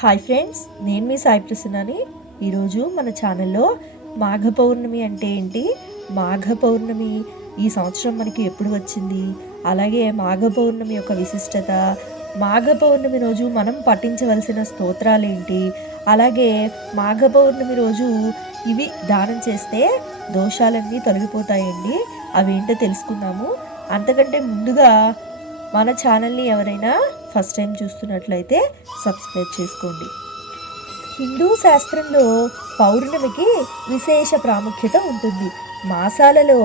Hi friends, నేను మీ సాయి ప్రసన్నని. ఈరోజు మన ఛానల్లో మాఘ పౌర్ణమి అంటే ఏంటి, మాఘ పౌర్ణమి ఈ సంవత్సరం మనకి ఎప్పుడు వచ్చింది, అలాగే మాఘ పౌర్ణమి యొక్క విశిష్టత, మాఘ పౌర్ణమి రోజు మనం పఠించవలసిన స్తోత్రాలు ఏంటి, అలాగే మాఘ పౌర్ణమి రోజు ఇవి దానం చేస్తే దోషాలన్నీ తొలగిపోతాయండి. అవేంటో తెలుసుకుందాము. అంతకంటే ముందుగా మన ఛానల్ని ఎవరైనా ఫస్ట్ టైం చూస్తున్నట్లయితే సబ్స్క్రైబ్ చేసుకోండి. హిందూ శాస్త్రంలో పౌర్ణమికి విశేష ప్రాముఖ్యత ఉంటుంది. మాసాలలో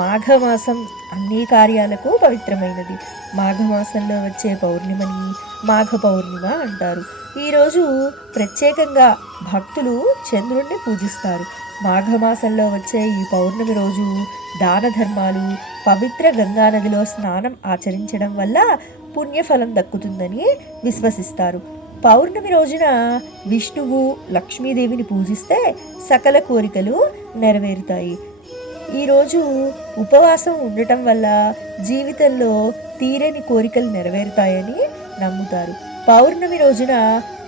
మాఘమాసం అన్ని కార్యాలకు పవిత్రమైనది. మాఘమాసంలో వచ్చే పౌర్ణిమని మాఘ పౌర్ణిమ అంటారు. ఈరోజు ప్రత్యేకంగా భక్తులు చంద్రుణ్ణి పూజిస్తారు. మాఘమాసంలో వచ్చే ఈ పౌర్ణమి రోజు దాన ధర్మాలు, పవిత్ర గంగానదిలో స్నానం ఆచరించడం వల్ల పుణ్యఫలం దక్కుతుందని విశ్వసిస్తారు. పౌర్ణమి రోజున విష్ణువు, లక్ష్మీదేవిని పూజిస్తే సకల కోరికలు నెరవేరుతాయి. ఈరోజు ఉపవాసం ఉండటం వల్ల జీవితంలో తీరని కోరికలు నెరవేరుతాయని నమ్ముతారు. పౌర్ణమి రోజున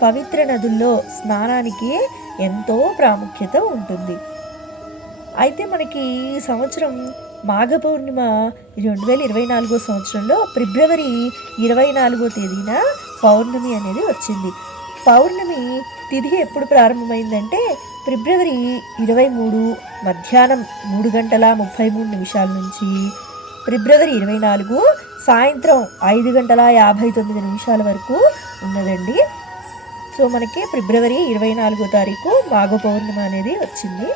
పవిత్ర నదుల్లో స్నానానికి ఎంతో ప్రాముఖ్యత ఉంటుంది. అయితే మనకి ఈ సంవత్సరం మాఘ పౌర్ణిమ 2024 సంవత్సరంలో ఫిబ్రవరి 24 తేదీన పౌర్ణమి అనేది వచ్చింది. పౌర్ణమి తిథి ఎప్పుడు ప్రారంభమైందంటే ఫిబ్రవరి 23 మధ్యాహ్నం 3:33 నుంచి ఫిబ్రవరి 24 సాయంత్రం 5:59 వరకు ఉన్నదండి. సో మనకి ఫిబ్రవరి 24 తారీఖు మాఘ పౌర్ణిమ అనేది వచ్చింది.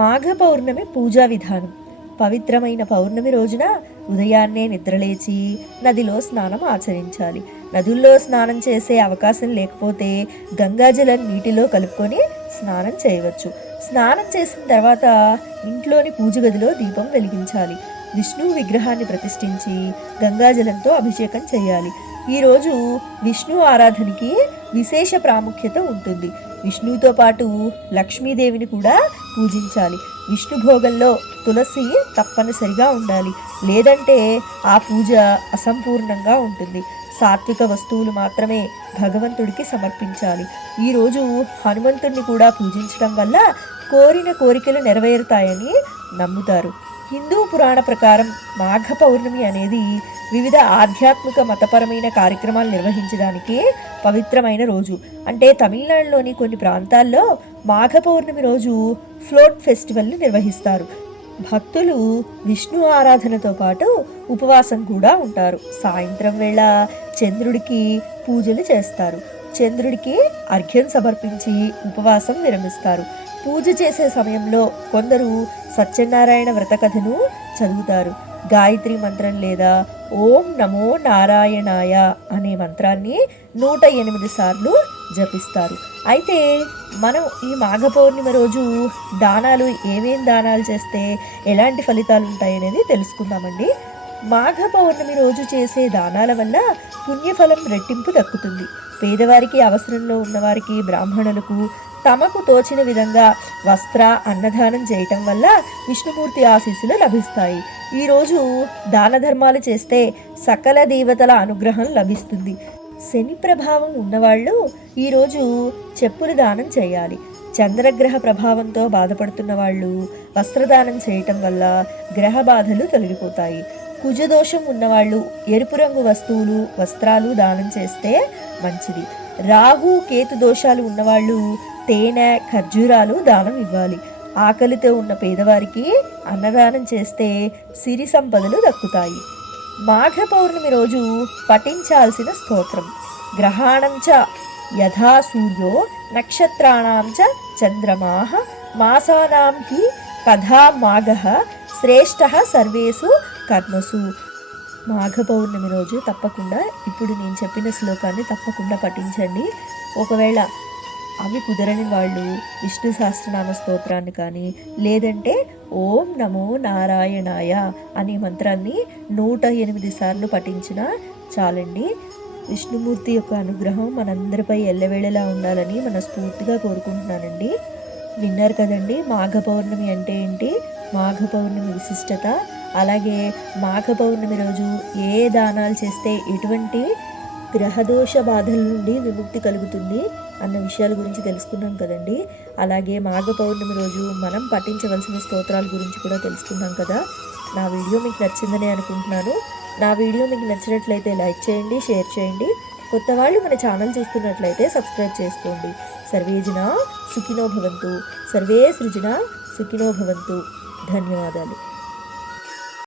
మాఘ పౌర్ణమి పూజా విధానం. పవిత్రమైన పౌర్ణమి రోజున ఉదయాన్నే నిద్రలేచి నదిలో స్నానం ఆచరించాలి. నదుల్లో స్నానం చేసే అవకాశం లేకపోతే గంగాజలం నీటిలో కలుపుకొని స్నానం చేయవచ్చు. స్నానం చేసిన తర్వాత ఇంట్లోని పూజ గదిలో దీపం వెలిగించాలి. విష్ణువు విగ్రహాన్ని ప్రతిష్ఠించి గంగాజలంతో అభిషేకం చేయాలి. ఈరోజు విష్ణు ఆరాధనకి విశేష ప్రాముఖ్యత ఉంటుంది. విష్ణువుతో పాటు లక్ష్మీదేవిని కూడా పూజించాలి. విష్ణు భోగంలో తులసి తప్పనిసరిగా ఉండాలి, లేదంటే ఆ పూజ అసంపూర్ణంగా ఉంటుంది. సాత్విక వస్తువులు మాత్రమే భగవంతుడికి సమర్పించాలి. ఈరోజు హనుమంతుడిని కూడా పూజించడం వల్ల కోరిన కోరికలు నెరవేరుతాయని నమ్ముతారు. హిందూ పురాణ ప్రకారం మాఘ పౌర్ణమి అనేది వివిధ ఆధ్యాత్మిక మతపరమైన కార్యక్రమాలు నిర్వహించడానికి పవిత్రమైన రోజు. అంటే తమిళనాడులోని కొన్ని ప్రాంతాల్లో మాఘ పౌర్ణమి రోజు ఫ్లోట్ ఫెస్టివల్ని నిర్వహిస్తారు. భక్తులు విష్ణు ఆరాధనతో పాటు ఉపవాసం కూడా ఉంటారు. సాయంత్రం వేళ చంద్రుడికి పూజలు చేస్తారు. చంద్రుడికి అర్ఘ్యం సమర్పించి ఉపవాసం విరమిస్తారు. పూజ చేసే సమయంలో కొందరు సత్యనారాయణ వ్రత కథను చదువుతారు. గాయత్రి మంత్రం లేదా ఓం నమో నారాయణాయ అనే మంత్రాన్ని 108 సార్లు జపిస్తారు. అయితే మనం ఈ మాఘ పౌర్ణిమ రోజు దానాలు ఏమేం దానాలు చేస్తే ఎలాంటి ఫలితాలు ఉంటాయనేది తెలుసుకుందామండి. మాఘ పౌర్ణమి రోజు చేసే దానాల వల్ల పుణ్యఫలం రెట్టింపు దక్కుతుంది. పేదవారికి, అవసరంలో ఉన్నవారికి, బ్రాహ్మణులకు తమకు తోచిన విధంగా వస్త్ర అన్నదానం చేయటం వల్ల విష్ణుమూర్తి ఆశీస్సులు లభిస్తాయి. ఈరోజు దాన ధర్మాలు చేస్తే సకల దేవతల అనుగ్రహం లభిస్తుంది. శని ప్రభావం ఉన్నవాళ్ళు ఈరోజు చెప్పులు దానం చేయాలి. చంద్రగ్రహ ప్రభావంతో బాధపడుతున్న వాళ్ళు వస్త్రదానం చేయటం వల్ల గ్రహ బాధలు తొలగిపోతాయి. కుజదోషం ఉన్నవాళ్ళు ఎరుపు రంగు వస్తువులు, వస్త్రాలు దానం చేస్తే మంచిది. రాహు కేతు దోషాలు ఉన్నవాళ్ళు తేనె, ఖర్జూరాలు దానం ఇవ్వాలి. ఆకలితో ఉన్న పేదవారికి అన్నదానం చేస్తే సిరి సంపదలు దక్కుతాయి. మాఘ పౌర్ణమి రోజు పఠించాల్సిన స్తోత్రం. గ్రహాణం చ యథా సూర్యో నక్షత్రాణం చ చంద్రమాః మాసానాం హి కథా మాఘః శ్రేష్ఠః సర్వేషు కర్మసు. మాఘ పౌర్ణమి రోజు తప్పకుండా ఇప్పుడు నేను చెప్పిన శ్లోకాన్ని తప్పకుండా పఠించండి. ఒకవేళ అవి కుదరని వాళ్ళు విష్ణు సహస్రనామ స్తోత్రాన్ని కానీ, లేదంటే ఓం నమో నారాయణాయ అనే మంత్రాన్ని 108 సార్లు పఠించినా చాలండి. విష్ణుమూర్తి యొక్క అనుగ్రహం మనందరిపై ఎల్లవేళలా ఉండాలని మనస్ఫూర్తిగా కోరుకుంటున్నానండి. విన్నారు కదండి మాఘ పౌర్ణమి అంటే ఏంటి, మాఘ పౌర్ణమి విశిష్టత, అలాగే మాఘ పౌర్ణమి రోజు ఏ దానాలు చేస్తే ఎటువంటి గ్రహదోష బాధల నుండి విముక్తి కలుగుతుంది అన్న విషయాల గురించి తెలుసుకున్నాం కదండి. అలాగే మాఘ పౌర్ణమి రోజు మనం పఠించవలసిన స్తోత్రాల గురించి కూడా తెలుసుకున్నాం కదా. నా వీడియో మీకు నచ్చిందని అనుకుంటున్నాను. నా వీడియో మీకు నచ్చినట్లయితే లైక్ చేయండి, షేర్ చేయండి. కొత్త వాళ్ళు మన ఛానల్ చూస్తున్నట్లయితే సబ్స్క్రైబ్ చేసుకోండి. సర్వే జనా సుఖినో భవంతు, సర్వే సృజన సుఖినో భవంతు. ధన్యవాదాలు.